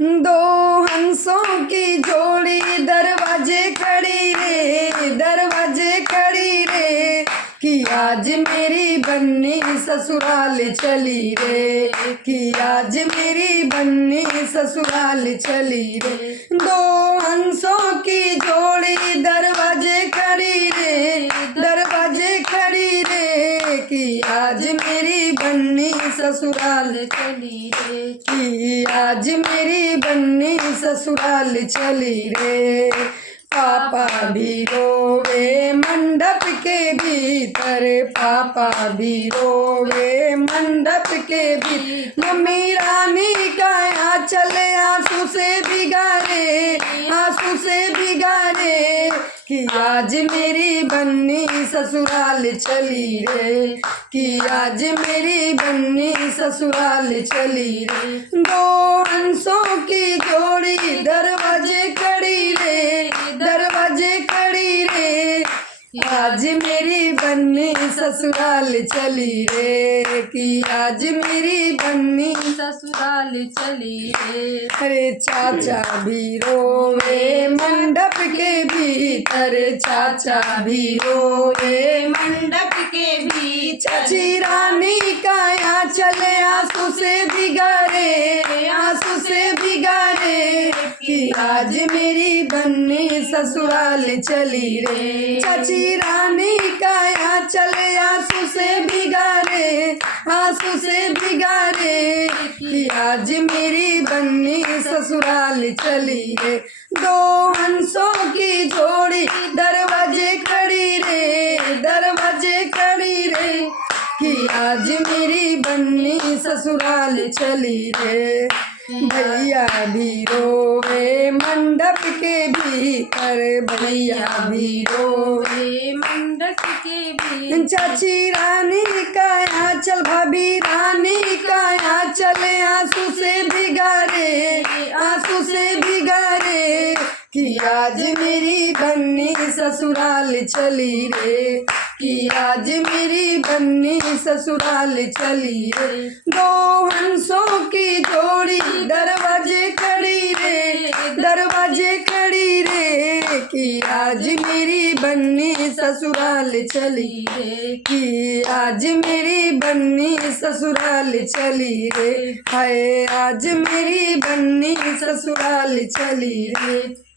दो हंसों की जोड़ी दरवाजे खड़ी रे, दरवाजे खड़ी रे, कि आज मेरी बन्नी ससुराल चली रे, कि आज मेरी बन्नी ससुराल चली रे। दो हंसों की जोड़ी दरवाजे खड़ी रे, दरवाजे खड़ी रे, कि आज मेरी बन्नी ससुराल चली रे, कि आज मेरी बन्नी ससुराल चली रे। पापा भी रोवे मंडप के भीतर, पापा भी रोवे मंडप के भीतर, मम्मी रानी का आंचल आंसू से भिगारे, आंसू से भिगारे, कि आज मेरी बन्नी ससुराल चली रे, कि आज मेरी बन्नी ससुराल चली रे। दो हंसों की जोड़ी दरवाजे खड़ी रे, दरवाजे खड़ी रे, आज मेरी बन्नी ससुराल चली रे, कि आज मेरी बन्नी ससुराल चली रे। अरे चाचा भी रोवे मंडप के भीतर, चाचा भी रोवे मंडप के भीतर, चाची रानी का आंचल आंसू से भिगारे, आंसू से भिगारे, कि आज मेरी बन्नी ससुराल चली रे। चाची रानी का आंचल आंसू से भिगारे, आंसू से भिगारे, कि आज मेरी बन्नी ससुराल चली रे। दो हंसों की जोड़ी दरवाजे खड़ी रे, दरवाजे खड़ी रे, कि आज मेरी बन्नी ससुराल चली रे। भैया भी रोवे मंडप के भीतर, भैया भी रोवे मंडप के भीतर, चाची रानी का आंचल, भाभी रानी का आंचल आंसू से भिगारे, आंसू से भिगारे, कि आज मेरी बन्नी ससुराल चली रे, कि आज मेरी बन्नी ससुराल चली रे। दो हंसों की जोड़ी दरवाजे खड़ी रे, दरवाजे खड़ी रे, कि आज मेरी बन्नी ससुराल चली रे, कि आज मेरी बन्नी ससुराल चली रे। हाय आज मेरी बन्नी ससुराल चली रे।